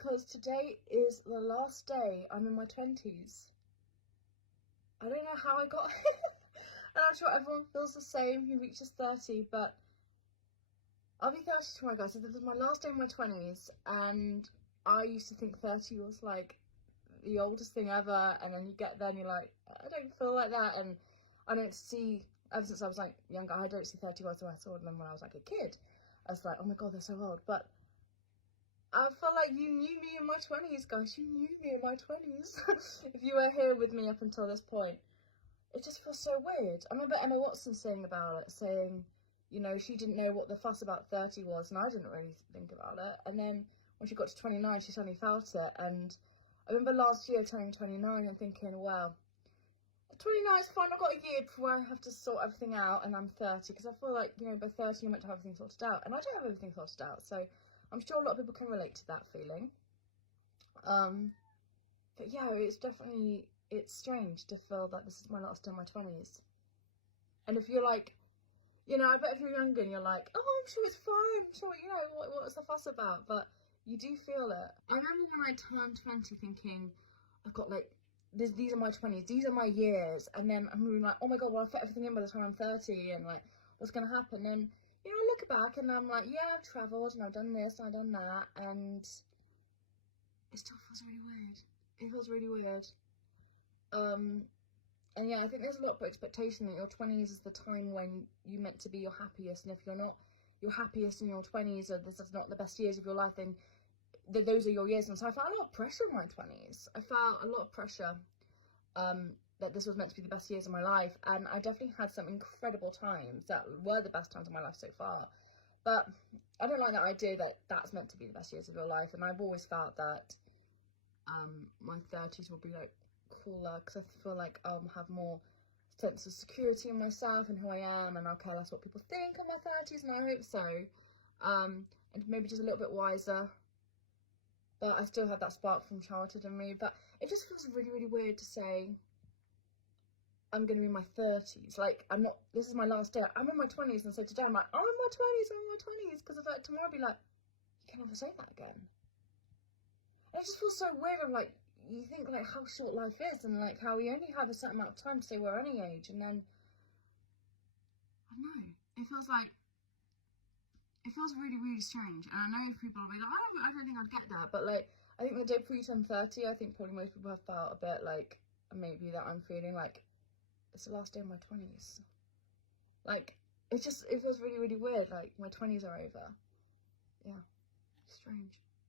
because today is the last day I'm in my 20s. I don't know how I got here. And I'm sure everyone feels the same who reaches 30, but I'll be 30 tomorrow, guys. So this is my last day in my 20s, and I used to think 30 was like the oldest thing ever, and then you get there and you're like, I don't feel like that, and I don't see, ever since I was like younger, I don't see 30 years I saw them when I was like a kid. I was like, oh my god, they're so old. But I felt like you knew me in my 20s, guys. You knew me in my 20s. If you were here with me up until this point. It just feels so weird. I remember Emma Watson saying about it, saying, you know, she didn't know what the fuss about 30 was, and I didn't really think about it. And then when she got to 29, she suddenly felt it. And I remember last year turning 29 and thinking, well, 29 is fine. I've got a year before I have to sort everything out, and I'm 30. Because I feel like, you know, by 30 you're meant to have everything sorted out. And I don't have everything sorted out. So I'm sure a lot of people can relate to that feeling. But yeah, it's strange to feel that this is my last day in my 20s. And if you're like, you know, I bet if you're younger and you're like, oh, I'm sure it's fine, I'm sure, you know, what's the fuss about? But you do feel it. I remember when I turned 20 thinking, I've got like, these are my 20s, these are my years. And then I'm really like, oh my god, well, I'll fit everything in by the time I'm 30, and like, what's going to happen? And, you know, I look back and I'm like, yeah, I've travelled and I've done this and I've done that, and it still feels really weird. It feels really weird. And yeah, I think there's a lot of expectation that your 20s is the time when you're meant to be your happiest, and if you're not your happiest in your 20s, or this is not the best years of your life, then those are your years. And so I felt a lot of pressure in my 20s. I felt a lot of pressure that this was meant to be the best years of my life, and I definitely had some incredible times that were the best times of my life so far. But I don't like that idea that that's meant to be the best years of your life, and I've always felt that my 30s will be like cooler, because I feel like I'll have more sense of security in myself and who I am, and I'll care less what people think in my 30s, and I hope so. And maybe just a little bit wiser, but I still have that spark from childhood in me. But it just feels really, really weird to say I'm going to be in my 30s. Like, I'm not, this is my last day. I'm in my 20s, and so today I'm like, I'm in my 20s, I'm in my 20s, because if like tomorrow I'll be like, you can never say that again. And it just feels so weird. I'm like, you think like how short life is, and like how we only have a certain amount of time to say we're any age, and then I don't know, it feels really, really strange. And I know people will be like, I don't think I'd get that, but like I think the day before you turn 30, I think probably most people have felt a bit like maybe that I'm feeling like it's the last day of my 20s. Like it feels really, really weird, like my 20s are over. Yeah, strange.